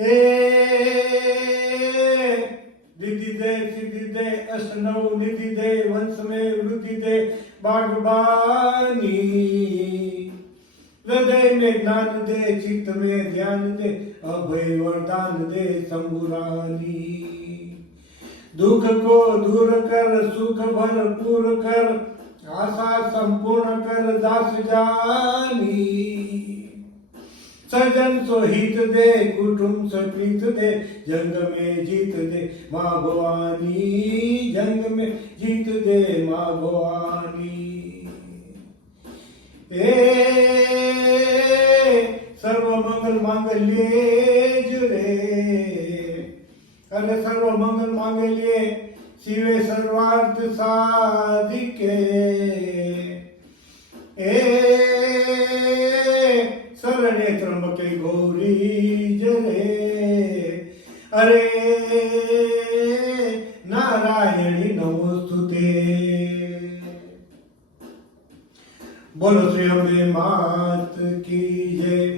એ रिद्धि दे सिद्धि दे अष्टनव निधि दे वंश में वृद्धि दे बागबानी हृदय में ज्ञान दे चित्त में ध्यान दे अभय वरदान दे शंभुरानी दुख को दूर कर सुख भरपूर कर आशा संपूर्ण कर दास जानी सजन सो हित दे कुटुंब सप्रीत दे जंग में जीत दे माँ भवानी जंग में जीत दे माँ भवानी ए सर्व मंगल मांगल्ये जुरे अरे सर्व मंगल मांगल्ये शिवे सर्वार्थ साधिके ए शरणे त्र्यंबके गौरी जरे अरे नारायणी नमोस्तुते। बोलो श्री अम्बे मात की जय।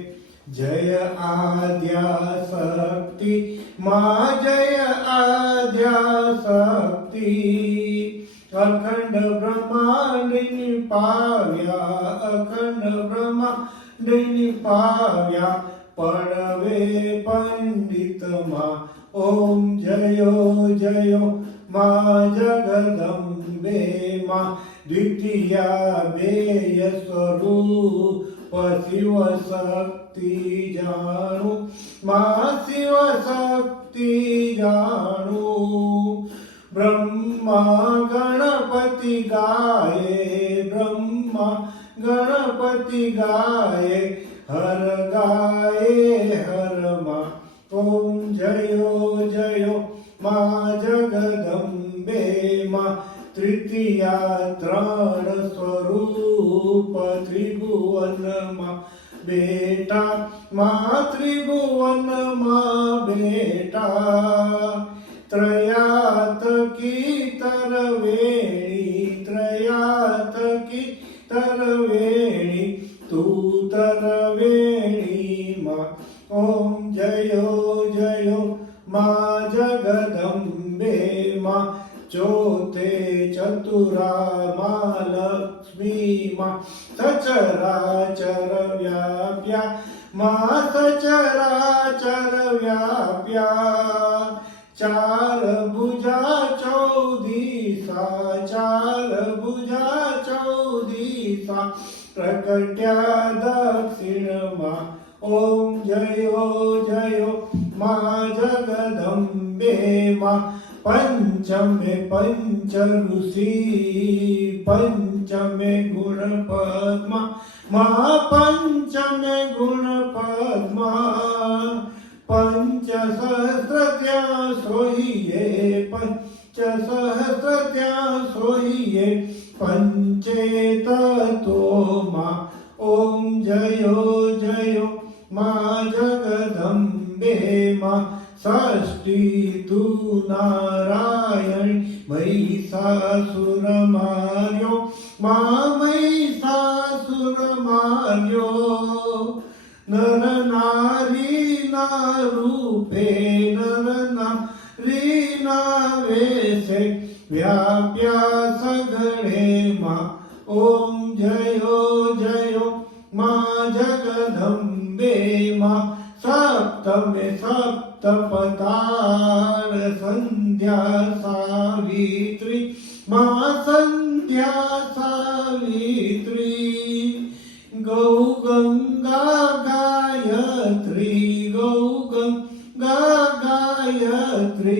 जय आद्या शक्ति माँ जय आद्या शक्ति अखंड ब्रह्मांड निपाव्या अखंड ब्रह्मांड निपाव्या पड़वे पंडित माँ ओम जयो जयो माँ जगदम्बे माँ द्वितीया बेय स्वरूप शिव शक्ति जाणु माँ शिव शक्ति जाणु ब्रह्मा गणपति गाये ब्रह्मा गणपति गाये हर माँ ओम जयो जयो माँ जगदम्बे माँ तृतीया त्राण स्वरूप त्रिभुवन माँ बेटा माँ त्रिभुवन माँ बेटा त्रयात की तरवेणी त्रयात की तरवेणी तू तरवेणी माँ ओम जयो जयो माँ जगदम्बे माँ चौथे चतुरा माँ लक्ष्मी माँ सचराचर व्याप्या माँ सचराचर व्याप्या चार भुजा चौदीसा चार भुजा चौदीसा प्रकट्या दक्षिण माँ ओम जयो जयो माँ जगदम्बे माँ पंचमे पंच ऋषि पंचमे गुण पद्मा माँ पंचमे गुण पद्मा पंच सहस्र त्या सोहिए पंच सहस्र त्या सोहिए पंचे तत्व माँ ओम जयो जयो माँ जगदम्बे माँ षष्ठी तू नारायण महिषासुर मार्यो माँ महिषासुर मार्यो नर नारी ना रूपे नर नारी ना वेशे व्याप्या सगळे माँ ओम जयो जयो माँ जगदम्बे माँ सप्तमे सप्तपदार संध्या सावित्री माँ संध्या सावित्री गौ गंगा गायत्री गौ गंगा गायत्री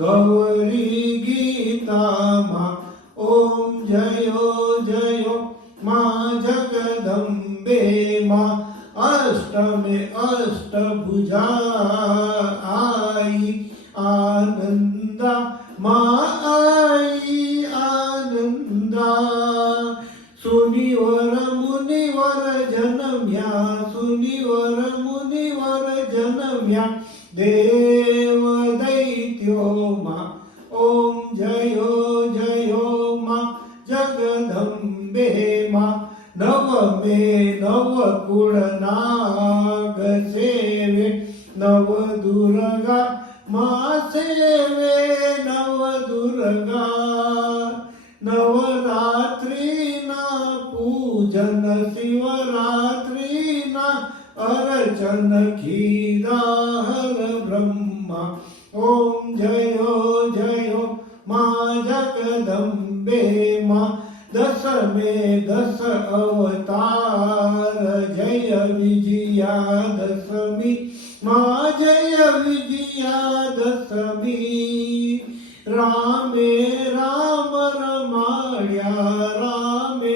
गौरी गीता माँ ओम जयो जयो माँ जगदम्बे माँ अष्टमे अष्टभुजा आई आनंदा माँ आई आनंदा सुनिवर मुनिवर जनम्या सुनिवर मुनिवर जनम्या देव दैत्यो माँ ओम जयो जयो माँ जगदम्बे माँ नव में नव कुल नाग सेवे નવદુર્ગા માં સેવે નવદુર્ગા નવરાત્રિના પૂજન શિવરાત્રિના અર્ચન કીધા હર બ્રહ્મા ઓમ જયો માં જગદંબે માં દસમે દસ અવતાર જય વિજયા દશમી માં જય વિજયા દશમી રામે રામ રમાડ્યા રામે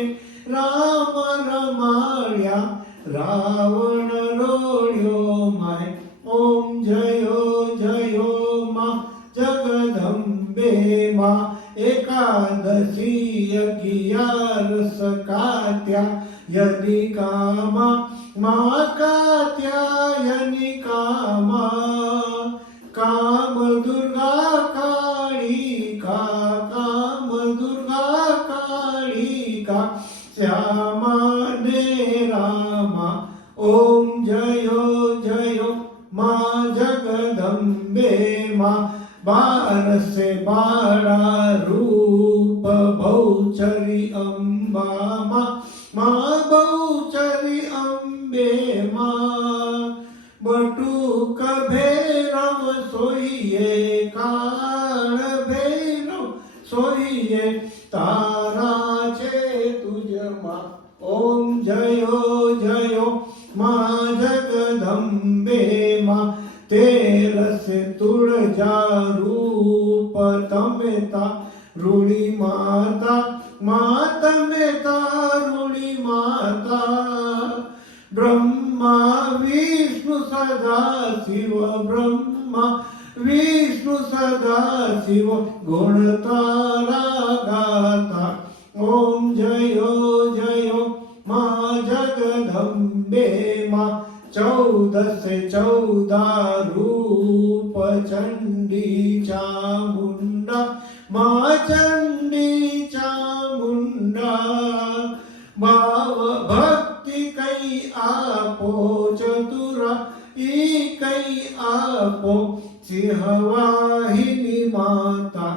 રામ રમાડ્યા રાવણ રોડ્યો માય ઓમ જયો માં જગદંબે માં એકાદશી 11 કાત્યાયનિકામાં મા કાત્યાયનિકામાં કામ દુર્ગા કાળિકા શ્યામા ને રામા ઓમ જયો માં જગદંબે માં 12 બાળા રૂપ બહુચરી અંબામાં માં બહુચરી અંબે માં બટુક ભૈરવ સોઈએ કાળ ભૈરવ સોઈએ તારા છે તુજમાં ઓમ જયો માં જગદંબે માં 13 તુળજા રૂપ તમે તારુણી માતા તમે તારુણી માતા બ્રહ્મા વિષ્ણુ સદા શિવ બ્રહ્મા વિષ્ણુ સદા શિવ ગુણ તારા ગાતા ઓમ જયો માં જગદંબે માં 14 રૂપ ચંડી ચામુંડા માં ચંડી ચામુંડા ભાવ ભક્તિ કઈ આપો ચતુરા ઈ કઈ આપો સિંહવાહિની માતા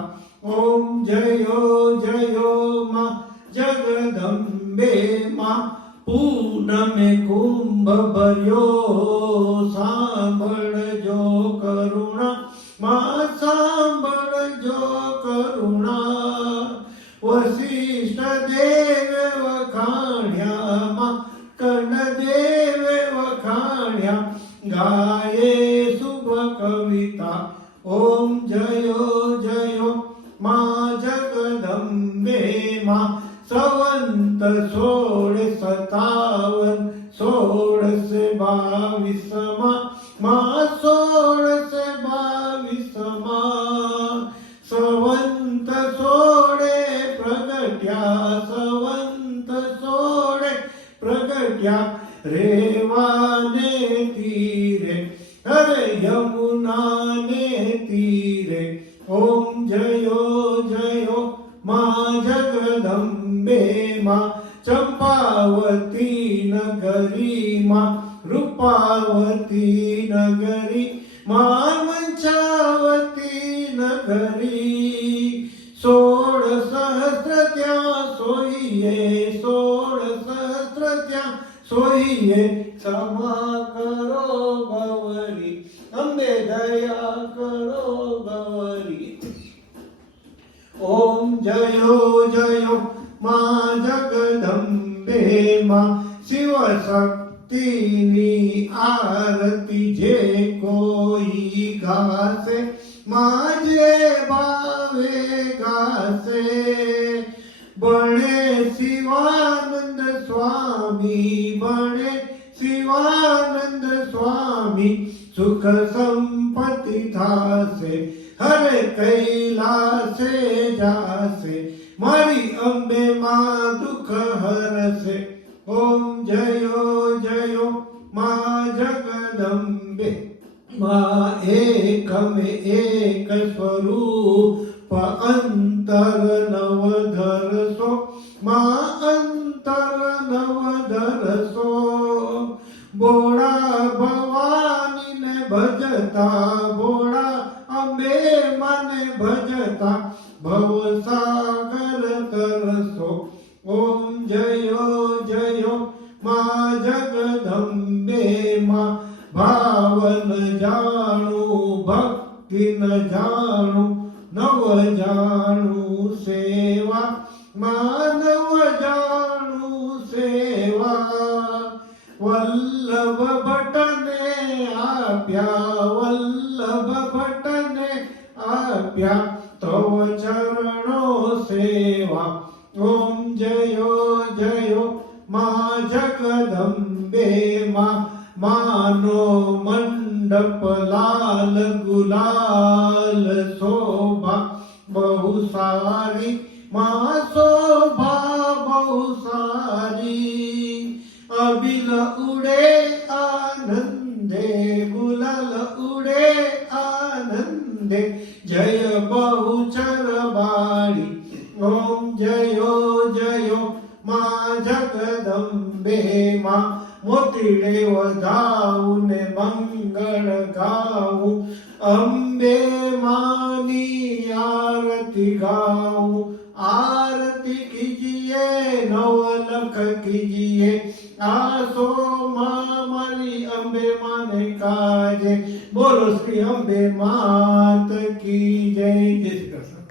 ઓમ જયો માં જગદંબે માં પૂનમે કુંભ ભર્યો સાંભળજો કરુણા માં સાંભળજો કરુણા વશિષ્ઠ દેવે વખાણ્યા માં કર્ણ દેવે વખાણ્યા ગાયે શુભ કવિતા ઓમ જયો માં જગદંબે માં સંવંત 16 માં 16 માં સંવંત 16 પ્રગટ્યા રેવાને તીરે હરે યમુનાને તીરે ઓમ જયો માં જગદંબે માં ચંપાવતી નગરી માં રૂપાવતી નગરી માં મંચાવતી નગરી 16 સહસ્ત્ર ત્યાં સોઈએ 16 સહસ્ત્ર ત્યાં સોઈએ ક્ષમા કરો ગૌરી અંબે દયા કરો ગૌરી ઓમ જયો માં જગદંબે માં શિવ શક્તિની આરતી જે કોઈ ગાશે માં જે ભાવે ગાશે બણે શિવાનંદ સ્વામી સુખ સંપત્તિ થાશે હરે કૈલાસે જાશે મારી અંબે માં દુઃખ હરશે ઓમ જયો માં જગદંબે માં એકમે એક સ્વરૂપ અંતર નવ ધરસો માં અંતર નવ ધરસો બોળા ભવાની ને ભજ ભજતા ભોળા અંબે મને ભજતા ભવસાગર તરસો ઓમ જયો જયો માં જગદંબે માં ભાવ ન જાણું ભક્તિ ન જાણું નવ જાણું સેવા માનવ જાણું સેવા વલ્લભ ભટ્ટને આપ્યા વલ્લભ ભટ્ટને આપ્યા તવ ચરણો સેવા ઓમ જયો જયો માં જગદંબે માં માનો મંડપ લાલ ગુલાલ શોભા બહુ સારી માં શોભા બહુ સારી અબિલ ઉડે આનંદે ગુલાલ ઉડે આનંદે જય બહુચર બાળી ઓમ જયો જયો માં જગદંબે માં મોતીડે વધાવું ને મંગળ ગાવું અંબે માની આરતી ગાવું આરતી કીજીએ નવલખ કીજીએ આસો માં મારી અંબે માને કાજે બોલો શ્રી અંબે માત કી જય. જય શ્રી કૃષ્ણ.